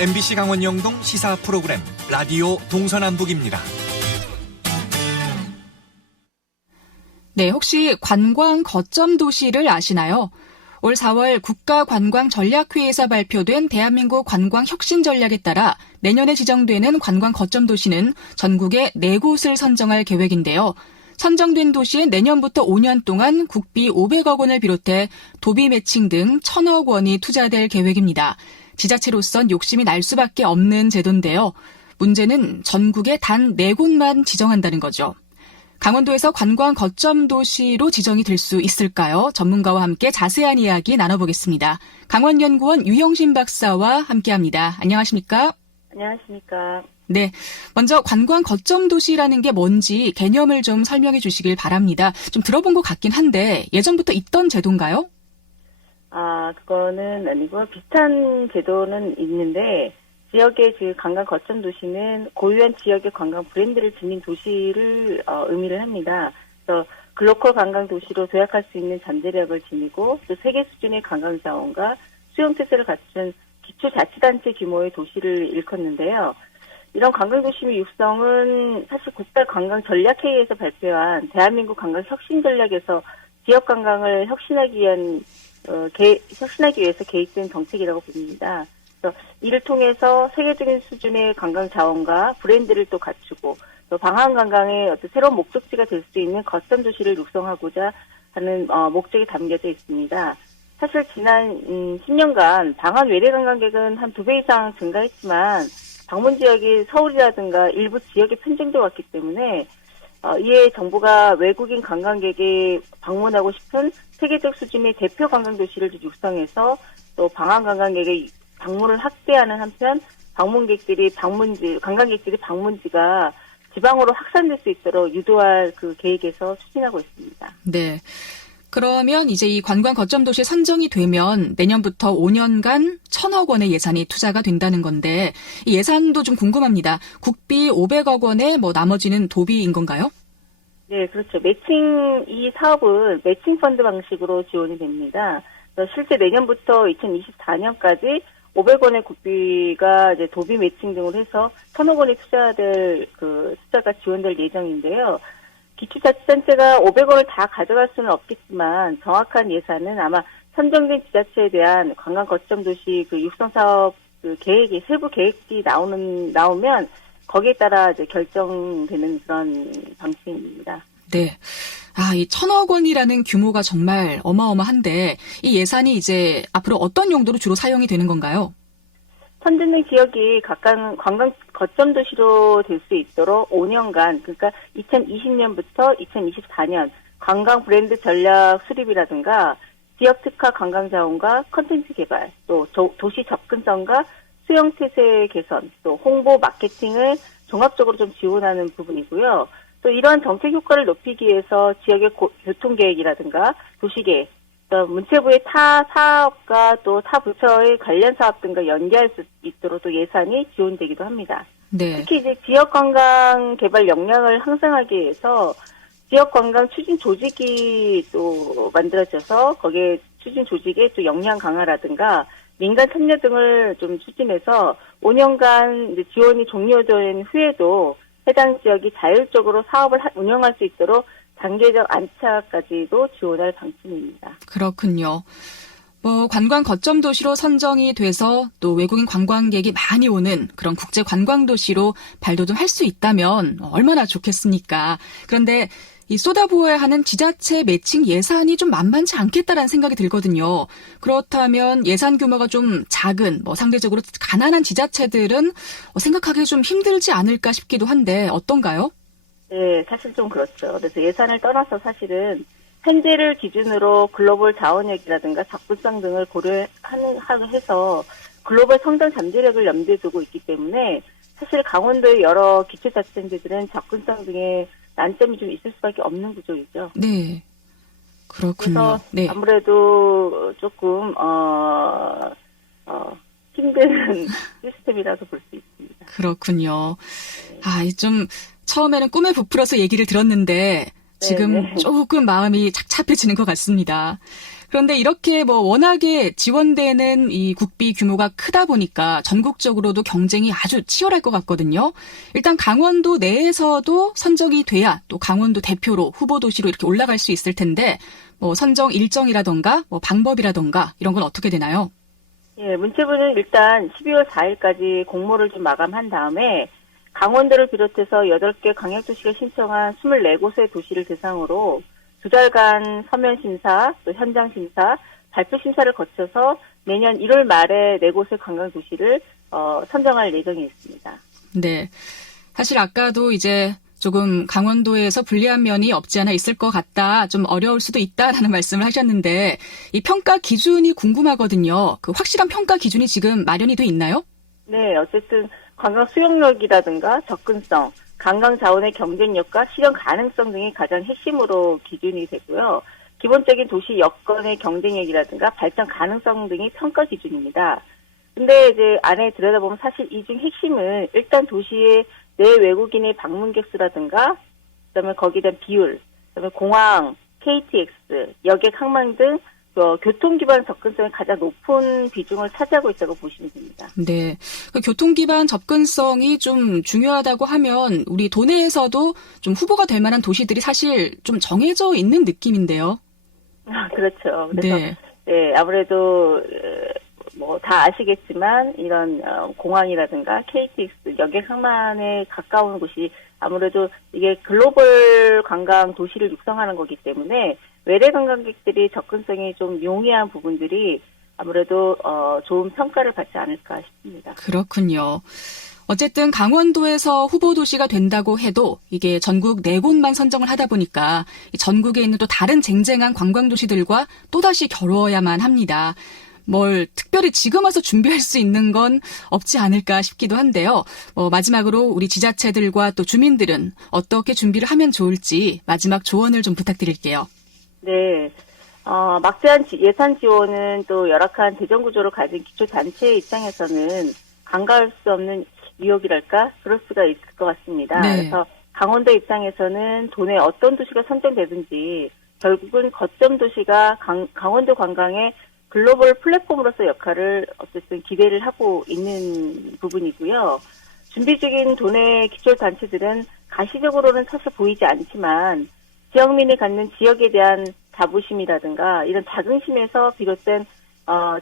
MBC 강원 영동 시사 프로그램 라디오 동서남북입니다. 네, 혹시 관광 거점 도시를 아시나요? 올 4월 국가관광전략회의에서 발표된 대한민국 관광 혁신 전략에 따라 내년에 지정되는 관광 거점 도시는 전국에 4곳을 선정할 계획인데요. 선정된 도시에 내년부터 5년 동안 국비 500억 원을 비롯해 도비 매칭 등 1,000억 원이 투자될 계획입니다. 지자체로선 욕심이 날 수밖에 없는 제도인데요. 문제는 전국에 단 4곳만 지정한다는 거죠. 강원도에서 관광 거점 도시로 지정이 될 수 있을까요? 전문가와 함께 자세한 이야기 나눠보겠습니다. 강원연구원 유영신 박사와 함께합니다. 안녕하십니까? 안녕하십니까? 네, 먼저 관광 거점 도시라는 게 뭔지 개념을 좀 설명해 주시길 바랍니다. 좀 들어본 것 같긴 한데 예전부터 있던 제도인가요? 그거는 아니고 비슷한 제도는 있는데 지역의 관광 거점 도시는 고유한 지역의 관광 브랜드를 지닌 도시를 의미를 합니다. 그래서 글로컬 관광 도시로 도약할 수 있는 잠재력을 지니고 또 세계 수준의 관광 자원과 수용 태세를 갖춘 기초자치단체 규모의 도시를 일컫는데요. 이런 관광도시 육성은 사실 국가관광전략회의에서 발표한 대한민국 관광혁신 전략에서 지역 관광을 혁신하기 위해서 계획된 정책이라고 봅니다. 그래서 이를 통해서 세계적인 수준의 관광 자원과 브랜드를 또 갖추고 또 방한 관광의 어떤 새로운 목적지가 될 수 있는 거점 도시를 육성하고자 하는 목적이 담겨져 있습니다. 사실 지난 10년간 방한 외래 관광객은 한 2배 이상 증가했지만 방문 지역이 서울이라든가 일부 지역에 편중돼 왔기 때문에 이에 정부가 외국인 관광객이 방문하고 싶은 세계적 수준의 대표 관광도시를 육성해서 또 방한 관광객의 방문을 확대하는 한편 관광객들이 방문지가 지방으로 확산될 수 있도록 유도할 그 계획에서 추진하고 있습니다. 네. 그러면 이제 이 관광 거점 도시에 선정이 되면 내년부터 5년간 1,000억 원의 예산이 투자가 된다는 건데 이 예산도 좀 궁금합니다. 국비 500억 원에 나머지는 도비인 건가요? 네, 그렇죠. 이 사업은 매칭 펀드 방식으로 지원이 됩니다. 실제 내년부터 2024년까지 500원의 국비가 이제 도비 매칭 등으로 해서 1,000억 원이 투자가 지원될 예정인데요. 기초자치단체가 500원을 다 가져갈 수는 없겠지만 정확한 예산은 아마 선정된 지자체에 대한 관광 거점 도시 육성 사업 계획이 세부 계획이 나오면 거기에 따라 이제 결정되는 그런 방식입니다. 네. 이 1,000억 원이라는 규모가 정말 어마어마한데 이 예산이 이제 앞으로 어떤 용도로 주로 사용이 되는 건가요? 선정된 지역이 각각 관광 거점 도시로 될 수 있도록 5년간, 그러니까 2020년부터 2024년 관광 브랜드 전략 수립이라든가 지역 특화 관광 자원과 컨텐츠 개발, 또 도시 접근성과 수용 태세 개선, 또 홍보 마케팅을 종합적으로 좀 지원하는 부분이고요. 또 이러한 정책 효과를 높이기 위해서 지역의 교통계획이라든가 도시계획, 문체부의 타 사업과 또 타 부처의 관련 사업 등과 연계할 수 있도록 또 예산이 지원되기도 합니다. 네. 특히 이제 지역 관광 개발 역량을 향상하기 위해서 지역 관광 추진 조직이 또 만들어져서 거기에 추진 조직의 또 역량 강화라든가 민간 참여 등을 좀 추진해서 5년간 이제 지원이 종료된 후에도 해당 지역이 자율적으로 사업을 운영할 수 있도록 단계적 안착까지도 지원할 방침입니다. 그렇군요. 관광 거점 도시로 선정이 돼서 또 외국인 관광객이 많이 오는 그런 국제 관광 도시로 발돋움할 수 있다면 얼마나 좋겠습니까? 그런데 이 쏟아부어야 하는 지자체 매칭 예산이 좀 만만치 않겠다라는 생각이 들거든요. 그렇다면 예산 규모가 좀 작은, 상대적으로 가난한 지자체들은 생각하기 좀 힘들지 않을까 싶기도 한데 어떤가요? 네, 사실 좀 그렇죠. 그래서 예산을 떠나서 사실은 현재를 기준으로 글로벌 자원력이라든가 접근성 등을 고려해서 글로벌 성장 잠재력을 염두에 두고 있기 때문에 사실 강원도의 여러 기초자치단체들은 접근성 등의 난점이 좀 있을 수밖에 없는 구조이죠. 네, 그렇군요. 그래서 네. 아무래도 조금 힘든 시스템이라서 볼 수 있습니다. 그렇군요. 좀 처음에는 꿈에 부풀어서 얘기를 들었는데 지금 조금 마음이 착잡해지는 것 같습니다. 그런데 이렇게 워낙에 지원되는 이 국비 규모가 크다 보니까 전국적으로도 경쟁이 아주 치열할 것 같거든요. 일단 강원도 내에서도 선정이 돼야 또 강원도 대표로 후보 도시로 이렇게 올라갈 수 있을 텐데 선정 일정이라던가 방법이라던가 이런 건 어떻게 되나요? 예, 문체부는 일단 12월 4일까지 공모를 좀 마감한 다음에 강원도를 비롯해서 8개 광역도시가 신청한 24곳의 도시를 대상으로 2달간 서면 심사, 또 현장 심사, 발표 심사를 거쳐서 내년 1월 말에 4곳의 관광도시를 선정할 예정이 있습니다. 네. 사실 아까도 이제 조금 강원도에서 불리한 면이 없지 않아 있을 것 같다, 좀 어려울 수도 있다라는 말씀을 하셨는데 이 평가 기준이 궁금하거든요. 그 확실한 평가 기준이 지금 마련이 돼 있나요? 네, 어쨌든 관광 수용력이라든가 접근성, 관광 자원의 경쟁력과 실현 가능성 등이 가장 핵심으로 기준이 되고요. 기본적인 도시 여건의 경쟁력이라든가 발전 가능성 등이 평가 기준입니다. 근데 이제 안에 들여다보면 사실 이 중 핵심은 일단 도시의 내 외국인의 방문객 수라든가, 그다음에 거기에 대한 비율, 그다음에 공항, KTX, 여객 항만 등 교통 기반 접근성이 가장 높은 비중을 차지하고 있다고 보시면 됩니다. 네. 그 교통 기반 접근성이 좀 중요하다고 하면 우리 도내에서도 좀 후보가 될 만한 도시들이 사실 좀 정해져 있는 느낌인데요. 그렇죠. 그래서 네. 네, 아무래도 다 아시겠지만 이런 공항이라든가 KTX, 여객 항만에 가까운 곳이 아무래도 이게 글로벌 관광 도시를 육성하는 거기 때문에 외래 관광객들이 접근성이 좀 용이한 부분들이 아무래도 좋은 평가를 받지 않을까 싶습니다. 그렇군요. 어쨌든 강원도에서 후보 도시가 된다고 해도 이게 전국 4곳만 선정을 하다 보니까 전국에 있는 또 다른 쟁쟁한 관광 도시들과 또다시 겨루어야만 합니다. 뭘 특별히 지금 와서 준비할 수 있는 건 없지 않을까 싶기도 한데요. 마지막으로 우리 지자체들과 또 주민들은 어떻게 준비를 하면 좋을지 마지막 조언을 좀 부탁드릴게요. 네. 막대한 예산 지원은 또 열악한 재정 구조를 가진 기초단체의 입장에서는 간과할 수 없는 유혹이랄까? 그럴 수가 있을 것 같습니다. 네. 그래서 강원도 입장에서는 도내 어떤 도시가 선정되든지 결국은 거점 도시가 강원도 관광의 글로벌 플랫폼으로서 역할을 어쨌든 기대를 하고 있는 부분이고요. 준비 중인 도내 기초단체들은 가시적으로는 사실 보이지 않지만 지역민이 갖는 지역에 대한 자부심이라든가 이런 자긍심에서 비롯된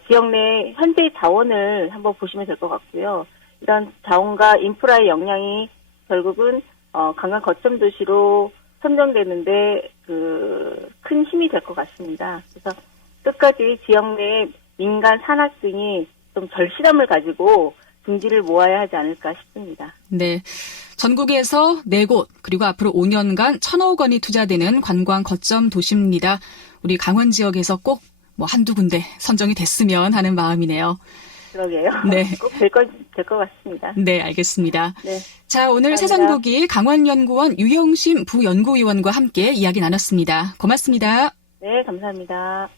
지역 내 현재의 자원을 한번 보시면 될 것 같고요. 이런 자원과 인프라의 역량이 결국은 관광 거점 도시로 선정되는데 큰 힘이 될 것 같습니다. 그래서 끝까지 지역 내 민간 산학 등이 좀 절실함을 가지고 둥지를 모아야 하지 않을까 싶습니다. 네. 전국에서 4곳 그리고 앞으로 5년간 1,000억 원이 투자되는 관광 거점 도시입니다. 우리 강원 지역에서 꼭 한두 군데 선정이 됐으면 하는 마음이네요. 그러게요. 네. 꼭 될 것 같습니다. 네, 알겠습니다. 네. 자, 오늘 감사합니다. 세상보기 강원연구원 유영심 부연구위원과 함께 이야기 나눴습니다. 고맙습니다. 네, 감사합니다.